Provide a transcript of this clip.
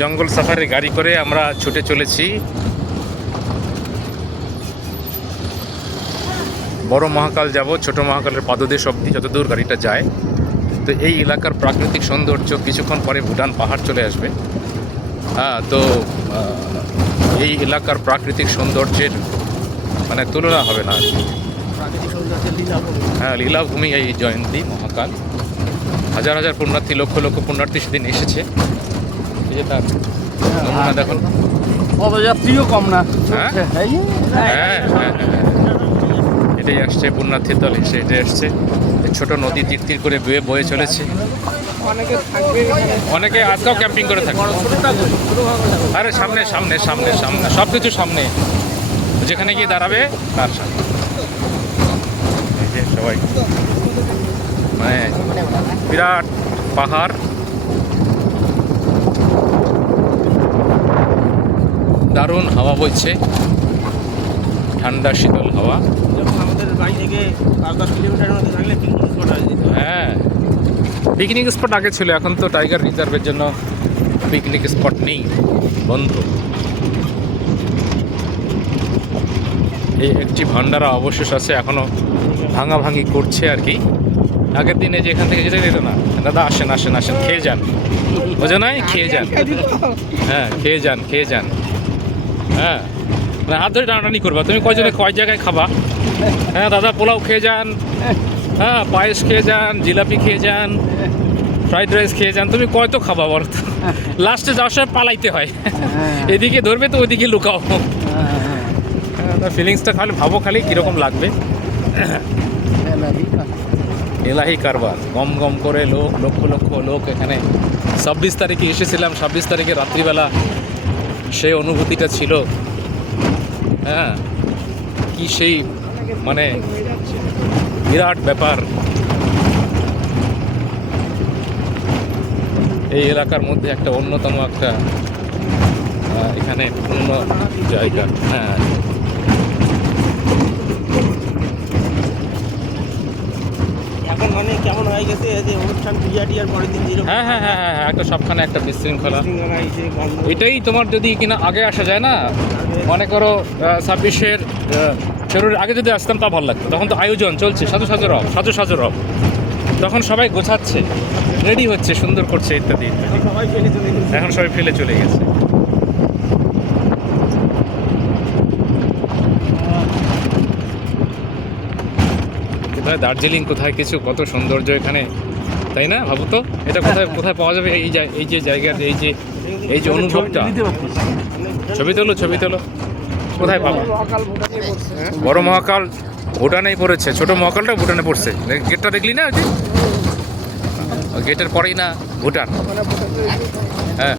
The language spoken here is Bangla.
জঙ্গল সাফারি গাড়ি করে আমরা ছুটে চলেছি। বড় মহাকাল যাব ছোট মহাকালের পাদদেশ অবধি যতদূর গাড়িটা যায়। তো এই এলাকার প্রাকৃতিক সৌন্দর্য কিছুক্ষণ পরে ভুটান পাহাড় চলে আসবে। হ্যাঁ তো এই এলাকার প্রাকৃতিক সৌন্দর্যের মানে তুলনা হবে না হ্যাঁ লীলাভূমি এই জয়ন্তী মহাকাল। হাজার হাজার পুণ্যার্থী লক্ষ লক্ষ পুণ্যার্থী সেদিন এসেছে। যে তার নমুনা দেখুন। পদযাত্রীও কম না। হ্যাঁ? এটাই আসছে পুণ্যার্থীর দল এসে এটা আসছে। ছোট নদী তীর তীর করে বয়ে বয়ে চলেছে। অনেকে থাকবে অনেকে আজকাল ক্যাম্পিং করে থাকে। আরে সামনে সামনে সামনে সামনে। সব কিছু সামনে। যেখানে গিয়ে দাঁড়াবে তার সামনে। সবাই। মানে বিরাট পাহাড়। দারুণ হাওয়া বইছে। ঠান্ডা শীতল হাওয়া। যখন আমাদের বাড়ি থেকে পাঁচ দশ কিলোমিটার মধ্যে থাকলে পিকনিক স্পট হ্যাঁ। পিকনিক স্পট আগে ছিল এখন তো টাইগার রিজার্ভের জন্য পিকনিক স্পট নেই বন্ধ। এই একটি ভান্ডারা অবশেষ আছে এখনও ভাঙাভাঙি করছে আর কি। আগের দিনে যে এখান থেকে যেতে দিত না। দাদা আসেন আসেন আসেন খেয়ে যান। বোঝো নাই? খেয়ে যান। হ্যাঁ খেয়ে যান খেয়ে যান। হ্যাঁ। মানে হাত ধরে টানাটানি করবা। তুমি কয়জনে কয় জায়গায় খাবা? হ্যাঁ দাদা, পোলাও খেয়ে যান। হ্যাঁ পায়েস খেয়ে যান, জিলাপি খেয়ে যান, ফ্রাইড রাইস খেয়ে যান। তুমি কয় তো খাবা বলো তো? লাস্টে যাওয়ার সময় পালাইতে হয়। এদিকে ধরবে তো ওইদিকে লুকাও। হ্যাঁ ফিলিংসটা খালি ভাবো খালি কীরকম লাগবে। এলাহি কারবার। গম গম করে লোক, লক্ষ লক্ষ লোক এখানে। ছাব্বিশ তারিখে এসেছিলাম। ছাব্বিশ তারিখে রাত্রিবেলা সেই অনুভূতিটা ছিল। হ্যাঁ কি সেই মানে বিরাট ব্যাপার। এই এলাকার মধ্যে একটা অন্যতম একটা এখানে অন্য জায়গা। হ্যাঁ এখন মানে কেমন হয়ে গেছে যে অনুষ্ঠান বিয়া টিয়ার পরের দিন যেরকম হ্যাঁ হ্যাঁ হ্যাঁ হ্যাঁ একটা সবখানে একটা বিশৃঙ্খলা। এটাই তোমার যদি কিনা আগে আসা যায় না মনে করো ছাব্বিশের ফেব্রুয়ারির আগে যদি আসতাম তা ভালো লাগতো। তখন তো আয়োজন চলছে সাজু সাজু রব সাজু সাজু রব। তখন সবাই গোছাচ্ছে রেডি হচ্ছে সুন্দর করছে ইত্যাদি ইত্যাদি। এখন সবাই ফেলে চলে গেছে। কোথায় দার্জিলিং, কোথায় কিছু, কত সৌন্দর্য এখানে, তাই না ভাবো তো? এটা কোথায় কোথায় পাওয়া যাবে এই এই যে জায়গার, এই যে এই যে অনুভবটা? ছবি তোলো ছবি তোলো। কোথায় পাবো? বড় মহাকাল ভুটানেই পড়েছে, ছোট মহাকালটা ভুটানে পড়ছে। গেটটা দেখলি না ওই যে? গেটের পরেই না ভুটান?